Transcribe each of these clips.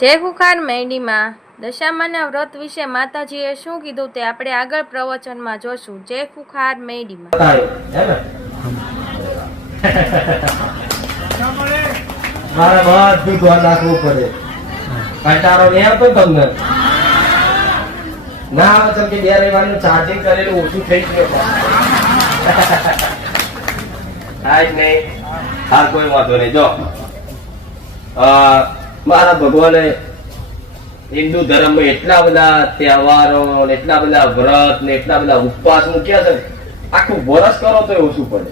જય ખુખાર મેંડીમાં દશામાના વ્રત વિશે માતાજીએ શું કીધું તે આપણે આગળ પ્રવચનમાં જોશું. જય ખુખાર મેંડીમાં મારા બધું ધ્યાન રાખવું પડે. કંટાળો નહીં આવતો તમને? ના આવે તો કે 2 રવિવારનું ચાર્જિંગ કરેલું ઓછું થઈ ગયું. કાંઈ જ નહીં, હા કોઈ વાંધો નહીં. જો મારા ભગવાને હિન્દુ ધર્મમાં એટલા બધા તહેવારો, એટલા બધા વ્રત ને એટલા બધા ઉપવાસ મૂક્યા છે, આખું વર્ષ કરો તો ઓછું પડે.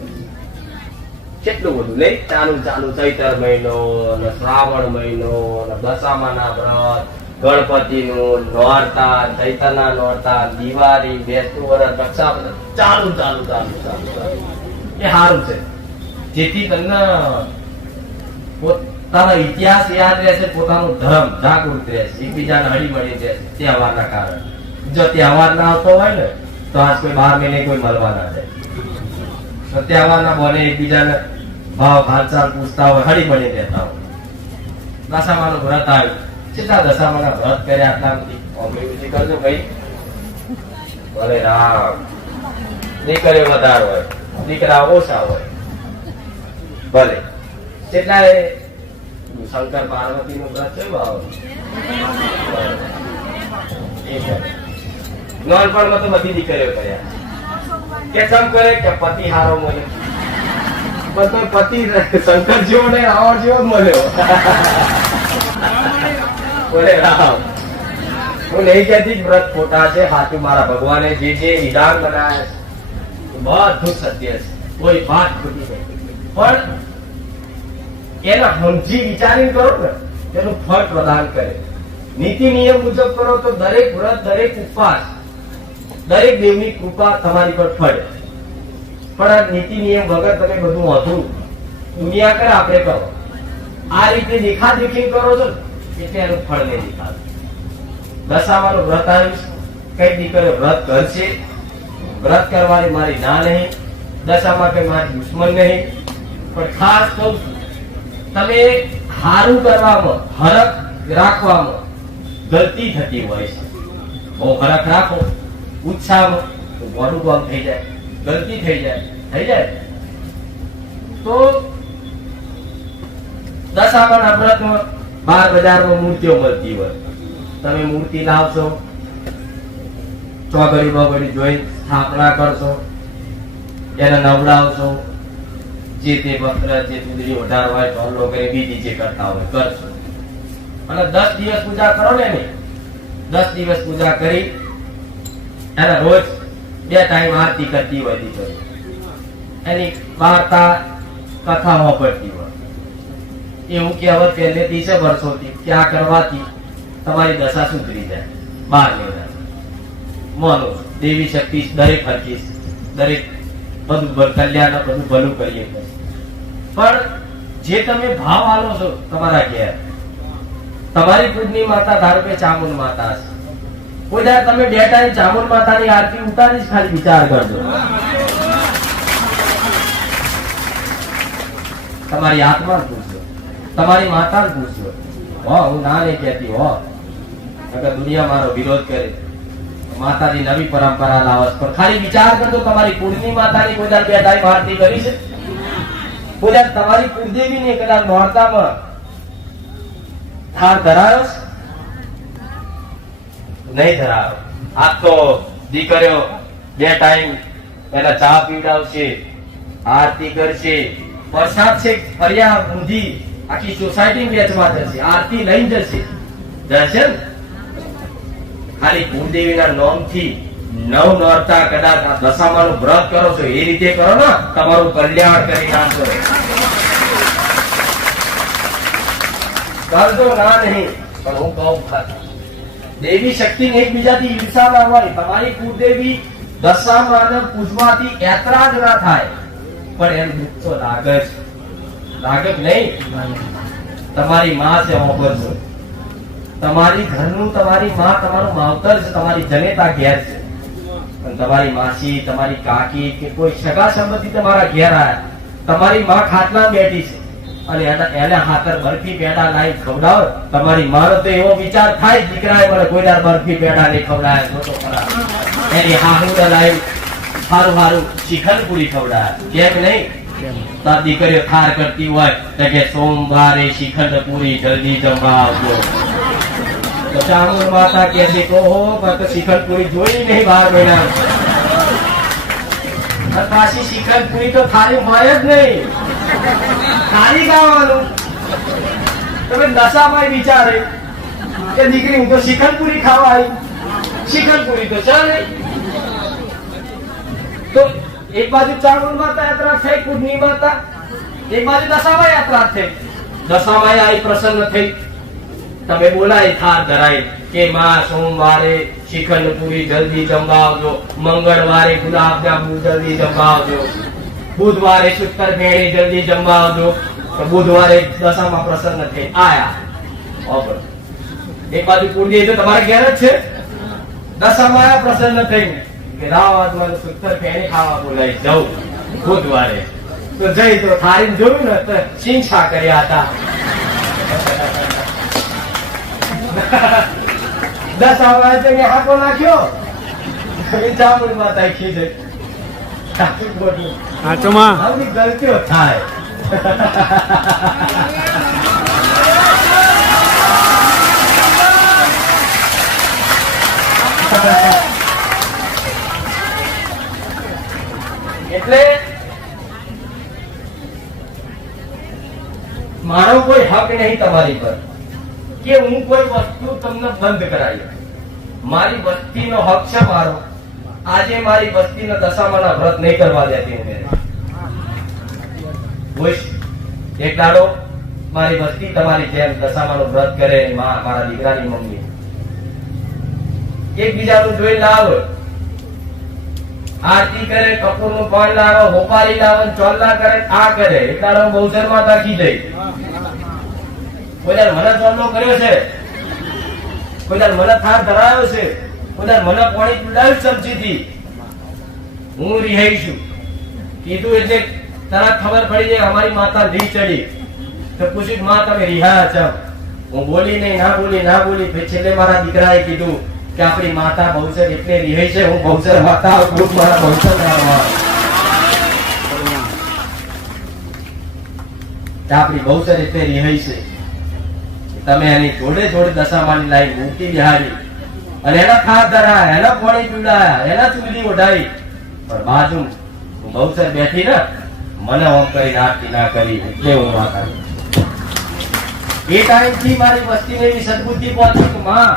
કેટલું બધું નહીં, ચાલુ ચૈતર મહિનો ને શ્રાવણ મહિનો ને દશામાના વ્રત, ગણપતિનું નોરતા, ચૈતરના નોરતા, દિવાળી, બેસતું વર્ષ, રક્ષાબંધન, ચાલુ એ સારું છે. જેથી તમને તારા ઇતિહાસ યાદ રહેશે, પોતાનું ધર્મ જાગૃત રહેશે, એકબીજાને હળી મળી રહેશે તહેવારના કારણે. જો તહેવાર ના આવતો હોય ને તો આજ કોઈ 12 મહિને કોઈ મળવા ના જાય. તો તહેવારના બોને એકબીજાને ભાવ હાલચાલ પૂછતા હોય, હળી મળી રહેતા હોય. દશામાનું વ્રત આવ્યું, કેટલા દશામાના વ્રત કર્યા આટલા બધી અમૃતિ કરજો ભાઈ. ભલે રામ, દીકરીઓ વધારે હોય, દીકરા ઓછા હોય, ભલે કેટલા શંકર પાર્વતી નું વ્રત છે. નાનપણમાં તો બધી દીકરીઓ કર્યા. કે સમ કરે કે પતિ હારો મળે, બધો પતિ શંકર જેવો ને રાવણ જેવો જ મળ્યો. બોલે રામ, હું નહીં કહેતી વ્રત ખોટા છે, સાચું મારા ભગવાને જે વિધાન બનાવ્યા બધું સત્ય છે, કોઈ વાત ખોટી નથી. પણ એના સમજી વિચારી કરો ને તેનું ફળ પ્રદાન કરે. નીતિ નિયમ મુજબ કરો તો દરેક વ્રત, દરેક ઉપવાસ, દરેક દેવની કૃપા તમારી પર ફળે. પણ આ નીતિ નિયમ વગર તમે બધું અધૂરું દુનિયા કરે, આપણે કરો આ રીતે દેખાદેખી કરો છો એટલે એનું ફળ નહીં દેખાતું. દશામાનું વ્રત આવ્યું, કઈ દીકરીઓ વ્રત કરશે. વ્રત કરવાની મારી ના નહીં, દશામાં કઈ મારી દુશ્મન નહીં, પણ ખાસ કહું તમે સારું કરવામાં, હરખ રાખવામાં ગલતી થતી હોય છે. બહુ હરખ રાખો ઉત્સાહમાં તો મોડું કામ થઈ જાય, ગલતી થઈ જાય તો દશામાના વ્રતમાં 12 બજારમાં મૂર્તિઓ મળતી હોય, તમે મૂર્તિ લાવશો, ચોગડી જોઈ સ્થાપના કરશો, એને નવડાવશો, જે તે વસ્ત્ર જે સુંદરી ઓઢારવા ઢોલો કરે, બીજી જે કરતા હોય કરશો. અને 10 દિવસ પૂજા કરો ને, 10 દિવસ પૂજા કરી એને રોજ 2 ટાઈમ આરતી કરતી હોય દીકરી, એની વાર્તા કથા વાપરતી હોય. એવું કહેવત પહેલેથી છે વર્ષોથી કે આ કરવાથી તમારી દશા સુધરી જાય. 12 મહિના માનો દેવી શક્તિ દરેક હરકી, દરેક બધું કલ્યાણ, બધું ભલું કરીએ. પણ જે તમે ભાવ આલો છો તમારા ઘેર, તમારી કુળની માતા ધારો કે ચામુંડ માતા છે, કોઈ દર તમે 2 ટાઈમ ચામુંડ માતાની આરતી ઉતારી જ ખાલી વિચાર કરજો. તમારી આત્મા પૂછજો, તમારી માતા પૂછજો. હું ના નહીં કહેતી હો, અગર દુનિયા મારો વિરોધ કરે, માતાજી નવી પરંપરા લાવસ, પણ ખાલી વિચાર કરજો તમારી કુળની માતાની કોઈ દર 2 ટાઈમ આરતી કરી છે? કોઈ દર તમારી કુળદેવી ને કદાચ નોરતામાં થાળ ધરાયો નહીં ધરાયો? આ તો દીકરીઓ 2 ટાઈમ પહેલા ચા પીવડાવશે, આરતી કરશે, પ્રસાદ છે ફરિયા ઊંધી આખી સોસાયટી વેચવા જશે, આરતી લઈને જશે ને. ખાલી કુળદેવીના નામથી 9 નોરતા કદાચ દશામાનું વ્રત કરો છો, એ રીતે કરો ને, તમારું કલ્યાણ કરી નાખશો. કરજો ના નહીં, પણ હું કહું દેવી શક્તિ એકબીજાથી ઈર્ષા ના હોય. તમારી કુળદેવી દશામાને પૂજવાથી એતરાજ ના થાય, પણ એમ દુઃખ તો લાગે જ નહીં. તમારી માં છે, વાપરજો. તમારી ઘરનું, તમારી માં તમારું માવતર છે, તમારી જનેતા ઘેર છે. પણ તમારી માસી, તમારી કાકી કે કોઈ સગા સંબંધી તમારા ઘેર આવ્યા, તમારી માં ખાટલા બેઠી છે, અને એને હાથર બરફી પેડા લાવી ખવડાવો, તમારી મારો તો એવો વિચાર થાય દીકરાએ મને કોઈ વાર બરફી પેડા નહીં ખવડાય તો ખરા. એની હાહુને લાવી સારું સારું શ્રીખંડ પૂરી ખવડાય, કેમ નહીં? તાર દીકરીઓ થાર કરતી હોય તો કે સોમવારે શ્રીખંડ પૂરી જલ્દી જમવા આવજો. તો ચામુંડ માતા કે છે તો હો તો શ્રીખંડ પૂરી જોઈ નહીં 12 મહિના. પાછી શ્રીખંડ પૂરી તો થાળી હોય જ નહીં, થાળી ખાવાનું. તમે નશામાં વિચારે કે દીકરી હું તો શ્રીખંડ પૂરી ખાવા આવી, શ્રીખંડ પૂરી તો ચાલે. તો એક બાજુ ચામુંડ માતા યાત્રા થઈ, કુંડની માતા, એક બાજુ દશામાં યાત્રા થઈ. દશામાં આવી પ્રસન્ન થઈ, તમે બોલાય થાર ધરાય કે માં સોમવારે શ્રીખંડ પૂરી જલ્દી જમવા આવજો, મંગળવારે ગુલાબ જાંબુ જલ્દી જમવા આવજો, બુધવારે સૂતર ફેણી જલ્દી જમવા આવજો. તો બુધવારે દશામાં પ્રસન્ન થઈ આયા. એક બાજુ કુંડી તો તમારે ઘેર જ છે, દશામાં આયા પ્રસન્ન થઈ કે રાત મને સૂતર ફેણી ખાવા બોલાય જાઉં બુધવારે. તો જઈ તો થાળી જોયું ને તો શિંછા કર્યા હતા. 10 વાગે મેં હાકો નાખ્યો, ચામુંડ માતા ખીજે આવી ગલતીઓ થાય. એટલે મારો કોઈ હક નહીં તમારી પર કે હું કોઈ વસ્તુ તમને બંધ કરાવી. મારી વસ્તીનો હક છે મારો. આજે મારી વસ્તીના દશામાના વ્રત નહીં કરવા દેતી હું. એક દાડો મારી વસ્તી તમારી જેમ દશામાનું વ્રત કરે, મારા દીકરાની મમ્મી એકબીજાનું જોઈ લાવે, આરતી કરે, કપૂરનું પાન લાવે, હોપારી લાવે, ચોલ્લા કરે, આ કરે. એક દાડો બહુચર માં તાકી જઈ. કોઈ મને ચોલ્લો કર્યો છે, કોઈ મને થાર ધરાયો છે, કોઈ મને પાણી પીવડાવ્યું સબ્જીથી. હું રિહાઈ છું કીધું એટલે તરત ખબર પડી જાય અમારી માતા રી ચડી. તો પૂછ્યું માં તમે રિહાયા છો? હું બોલી નહીં, ના બોલી. પછી છેલ્લે મારા દીકરાએ કીધું કે આપણી માતા બહુચર એટલે રિહાઈ છે, હું બહુચર માતા મારા બહુચર આપણી બહુચર એટલે રિહાઈ છે. તમે એની જોડે જોડે દશામાની લાઈન મૂકી બિહારી અને એના ખાત ધરાયા, એના પાણી પીવડાયા, એના ચૂલી ઓઢાવી. પણ બાજુ બહુચર બેઠી ને મને ઓમ કરી નાખતી ના કરી એટલે હું માતા. એ ટાઈમ થી મારી વસ્તીને એવી સદબુદ્ધિ પહોંચી કે માં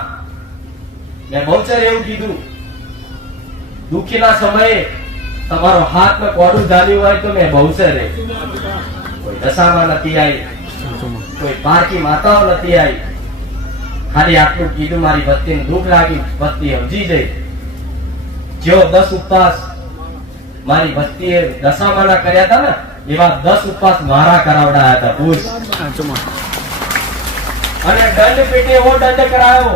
મેં બહુચર એવું કીધું દુઃખીના સમયે તમારો હાથ ને કોડું ધાર્યું હોય તો મેં બહુચરે. કોઈ દશામાં નથી આવી, કોઈ પારકી માતાઓ નથી આવી. ખાલી આટલું કીધું, મારી વસ્તીને દુઃખ લાગી, વસ્તી સમજી જઈ. જેવો 10 ઉપવાસ મારી વસ્તીએ દશામાના કર્યા હતા ને એવા 10 ઉપવાસ મારા કરાવડાયા હતા. પૂછ. અને દંડ પેટે એવો દંડ કરાયો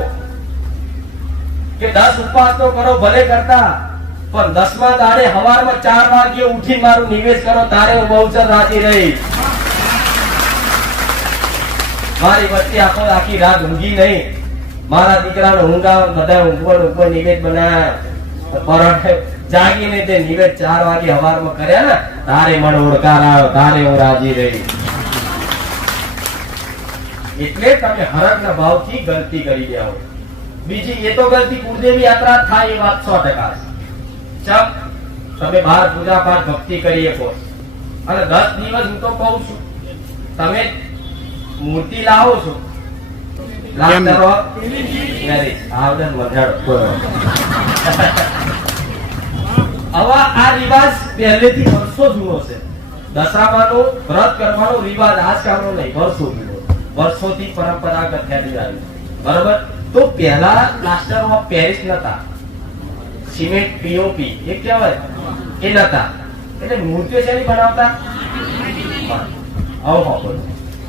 કે 10 ઉપવાસ તો કરો ભલે કરતા, પણ 10મા દાડે સવારમાં 4 વાગે ઉઠી મારું નિવેદ કરો તારે હું બહુચર રાજી રહી. મારી વસ્તી આખી રાત ઊંઘી નહીં. મારા દીકરાનો ઊંઘાવ બધા ઉપર નિવેદ બનાવ્યા. પરોઠે જાગીને તે નિવેદ 4 વાગે સવારમાં કર્યા ને તારે મને ઓળકાર આવ્યો, તારે હું રાજી રહી. એટલે તમે હરકના ભાવથી ગલતી કરી રહ્યા. બીજી એ તો ગલતી કુળદેવી યાત્રા થાય એ વાત 100% છે. તમે બહાર પૂજા પાઠ ભક્તિ કરી શકો અને 10 દિવસ હું તો કહું છું તમે મૂર્તિ લાવો છો, આ રિવાજ પહેલેથી વર્ષો જૂનો છે. દશામાનો વ્રત કરવાનો રિવાજ આજકાલનો નહીં, વર્ષો જૂનો, વર્ષોથી પરંપરાગત થયેલી આવી. બરોબર. તો પહેલા પ્લાસ્ટર ઓફ પેરિસ નતા, સિમેન્ટ પીઓપી એ કહેવાય એ નતા. એટલે મૂર્તિઓ શેની બનાવતા? આવો